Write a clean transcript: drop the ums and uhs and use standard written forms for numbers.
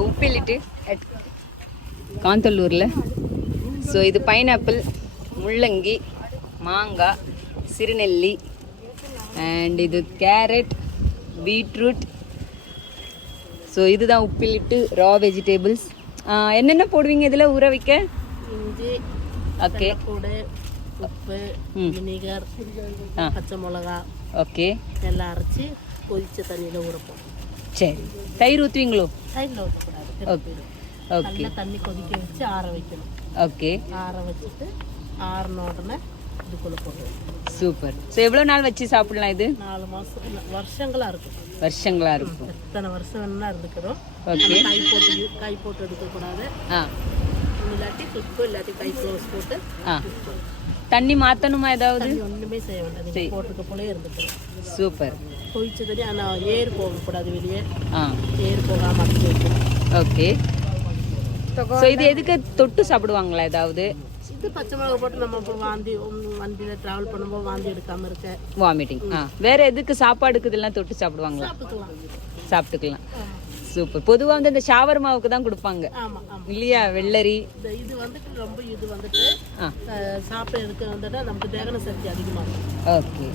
உப்பிலிட்டு at காந்தல்லூரில். So இது pineapple, முள்ளங்கி, மாங்காய், சிறுநெல்லி அண்ட் இது கேரட், பீட்ரூட். ஸோ இதுதான் உப்பிலிட்டு ரா வெஜிடபிள்ஸ். என்னென்ன போடுவீங்க இதில் ஊற வைக்க? இஞ்சி, ஓகே, உப்பு, வினிகர், பச்சை மிளகா, ஓகே, எல்லாம் அரைச்சி கொதிச்ச தண்ணியில் ஊறப்போம். சரி. தயிர் ஊற்றுவீங்களோ? தயிரில் ஊற்றக்கூடாது. ஓகே, ஓகே, நல்லா தண்ணி கொதிக்க வச்சு ஆற வைக்கணும். ஓகே, ஆற வச்சுட்டு ஆறின உடனே இதுக்குள்ளே போடுவோம். சூப்பர். ஸோ எவ்வளோ நாள் வச்சு சாப்பிடலாம் இது? 4 மாதம் வருஷங்களாக இருக்கும். வருஷங்களா இருக்கும். எத்தனை வருஷம் வேணா இருந்துக்கிறோம். ஓகே, கை போட்டு எடுக்கக்கூடாது. ஆ, இல்லாட்டி கிளிப்பு, இல்லாட்டி கை க்ளோஸ் போட்டு. ஆ, தண்ணி மாற்றணுமா ஏதாவது? ஒன்றுமே செய்ய வேண்டாம். நீங்கள் போட்டுக்க போலே இருந்துக்கிறோம். சூப்பர். கொதிச்ச தண்ணி ஆனால் ஏர் போகக்கூடாது வெளியே. ஆ, ஏர் போகாமல் அடிச்சு வைக்கணும். ஓகே. ஸோ இது எதுக்கு தொட்டு சாப்பிடுவாங்களா ஏதாவது? இது பச்சை மிளகா போட்டு நம்ம இப்போ வண்டியில் ட்ராவல் பண்ணும்போது வாந்தி எடுக்காமல் இருக்க. வாமிட்டிங். ஆ, வேற எதுக்கு சாப்பாடுக்கு இதெல்லாம் தொட்டு சாப்பிடுவாங்களா? சாப்பிட்டுக்கலாம். சாப்பிட்டுக்கலாம். சூப்பர். பொதுவாக வந்து இந்த ஷாவர்மாவுக்கு தான் கொடுப்பாங்க ஆமாம் ஆமாம் இல்லையா? வெள்ளரி. இது வந்துட்டு ரொம்ப இது வந்துட்டு சாப்பிட்றதுக்கு வந்துட்டு நமக்கு தேகன சக்தி அதிகமாக இருக்கும். ஓகே.